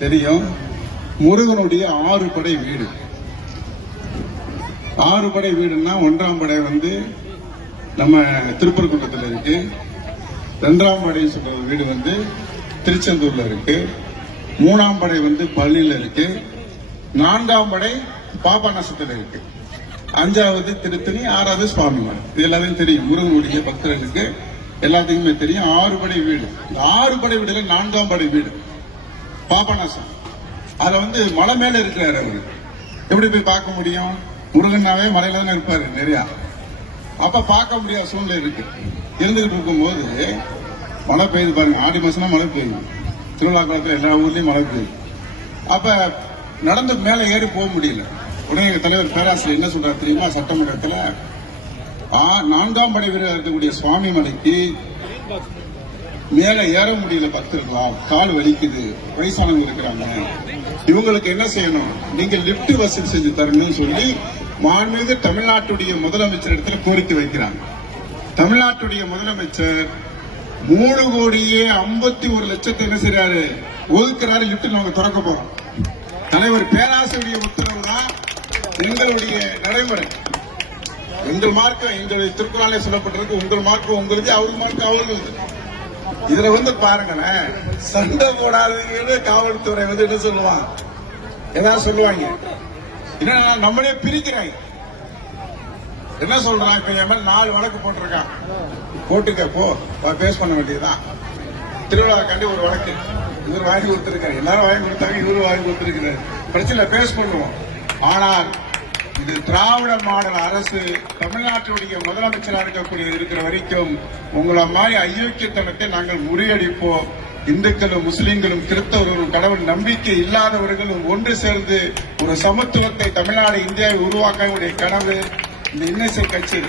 தெரியும். முருகனுடைய ஆறு படை வீடு. ஆறு படை வீடுன்னா ஒன்றாம் படை வந்து நம்ம திருப்பரங்குன்றத்தில் இருக்கு. ரெண்டாம் படை சொல்ற வீடு வந்து திருச்செந்தூர்ல இருக்கு. மூணாம் படை வந்து பள்ளியில இருக்கு. நான்காம் படை பாபநாசத்துல இருக்கு. அஞ்சாவது திருத்தணி ஆறாவது சுவாமிமலை இது எல்லாத்தையும் தெரியும். முருகனுடைய பக்தர்களுக்கு எல்லாத்துக்குமே தெரியும். ஆறு படை வீடு. இந்த ஆறு படை வீடுல நான்காம் படை வீடு. பாபநாசம் அதுல வந்து மலை மேல இருக்கிறார் அவரு. எப்படி போய் பார்க்க முடியும்? முருகன்னாவே மலையில தானே இருப்பாரு நிறையா. அப்ப பார்க்க முடியாத சூழ்நிலை இருக்கு. இருந்துகிட்டு இருக்கும்போது மழை பெய்யுது பாருங்க. ஆடி மாசம்னா மழை பெய்யும் திருவிழா காலத்தில் எல்லா ஊர்லயும் மழை பெய்யும் அப்ப நடந்து மேல ஏறி போக முடியல. உடனே எங்க தலைவர் பேராசிரியர் என்ன சொல்றாரு தெரியுமா? சட்டமன்றத்துல ஆ, நான்காம் படை வீரர் இருக்கக்கூடிய சுவாமி மலைக்கு மேலே ஏற முடியல பக்தர்களா கால் வலிக்குது. வயசானவங்க இருக்கிறாங்க. இவங்களுக்கு என்ன செய்யணும்? நீங்க லிப்ட் வசதி செஞ்சு தரணும்னு சொல்லி மாண்புமிகு தமிழ்நாட்டுடைய முதலமைச்சர் இடத்துல கோரிக்கை வைக்கிறாங்க. தமிழ்நாட்டுடைய முதலமைச்சர் மூணு கோடியே ஐம்பத்தி ஒரு லட்சத்தை என்ன செய்யறாரு ஒதுக்குறாரு லிப்ட் நாங்க திறக்க போறோம். தலைவர் பேராசிரியருடைய உத்தரவு தான் எங்களுடைய நடைமுறை. எங்கள் மார்க்கம் எங்களுடைய திருக்குறளை சொல்லப்பட்டிருக்கு. உங்கள் மார்க்கம் உங்களுக்கு அவர் மார்க்கம் அவர்களுக்கு இதுல வந்து பாருங்களேன் சண்டை போடாதீங்கன்னு காவல்துறை வந்து என்ன சொல்லுவாங்க? ஏதாவது சொல்லுவாங்க? என்ன நம்மளே பிரிக்கிறாங்க என்ன சொல்றான்? இப்ப என் மேல நாலு வழக்கு போட்டிருக்கான். போட்டுக்க போ. பேஸ் பண்ண வேண்டியதுதான். திருவிழாக்காண்டி ஒரு வழக்கு. இவர் வாங்கி கொடுத்திருக்காரு. எல்லாரும் வாங்கி கொடுத்தாங்க இவரு வாங்கி கொடுத்திருக்கிறாரு. பிரச்சனை பேஸ் பண்ணுவோம். ஆனால் இது திராவிட மாடல் அரசு தமிழ்நாட்டுடைய முதலமைச்சராக இருக்கக்கூடிய இருக்கிற வரைக்கும் உங்களை மாதிரி அயோக்கியத்தனத்தை நாங்கள் முறியடிப்போம். இந்துக்களும் முஸ்லிம்களும் கிறிஸ்தவர்களும் கடவுள் நம்பிக்கை இல்லாதவர்களும் ஒன்று சேர்ந்து ஒரு சமத்துவத்தை தமிழ்நாடு இந்தியாவை உருவாக்க கனவு இந்த இன்னசை கட்சி